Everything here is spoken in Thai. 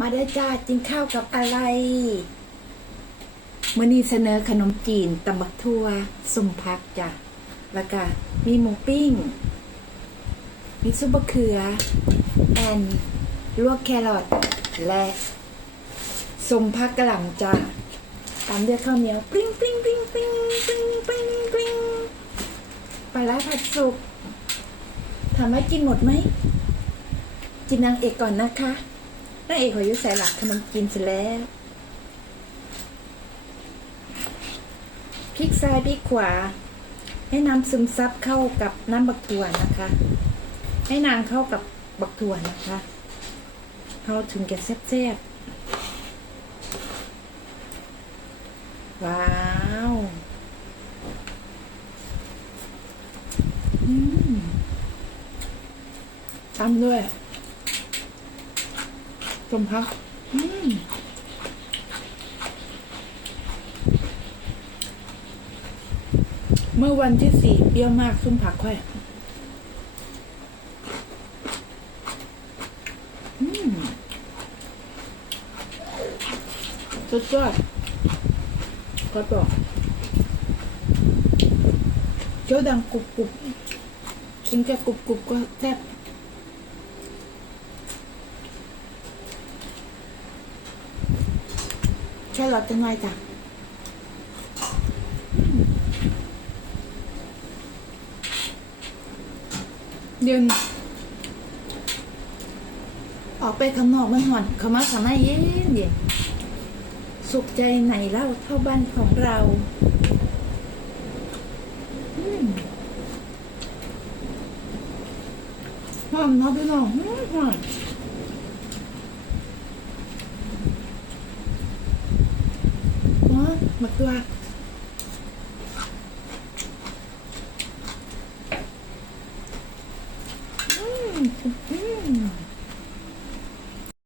มาได้จ้ากินข้าวกับอะไรมื่อนี้เสนอขนมจีนตำบักทั่วสุ่มพักจ้ะแล้วก็มีหมูปิ้ง มีซุปบะเขือ แอนลวกแครอทและสุ่มพักกระหล่ำจ้ะตามด้วยข้าวเหนียว ปริ้งปริ้งปริ้งปริ้งปริ้งปริ้งปริ้งปลาร้าผัดสุกถามว่ากินหมดไหม กินนางเอกก่อนนะคะ นางเอกขอยุใส่หลักขนมจีนเสร็จแล้วพริกซ้ายพริกขวา ให้น้ำซึมซับเข้ากับน้ำบักถั่วนะคะ ให้นางเข้ากับบักถั่วนะคะเขาถึงจะแซ่บๆว้าวอืมตามด้วย สมพักเมื่อวันที่สี่เปรี้ยวมากส้มผักค่อยสุดยอดก็บอเคี้ยวดังกรุบกรุบกินแค่กรุบกรุบก็แซ่บ แค่รอจังไงจ้ะเดินออกไปข้างนอกมันหอนเขามาข้างในเย็นเย็นสุขใจไหนเล่าเท่าบ้านของเราอืมหอมนะพี่น้องอืมหอม magduha. Mmm. Mmm.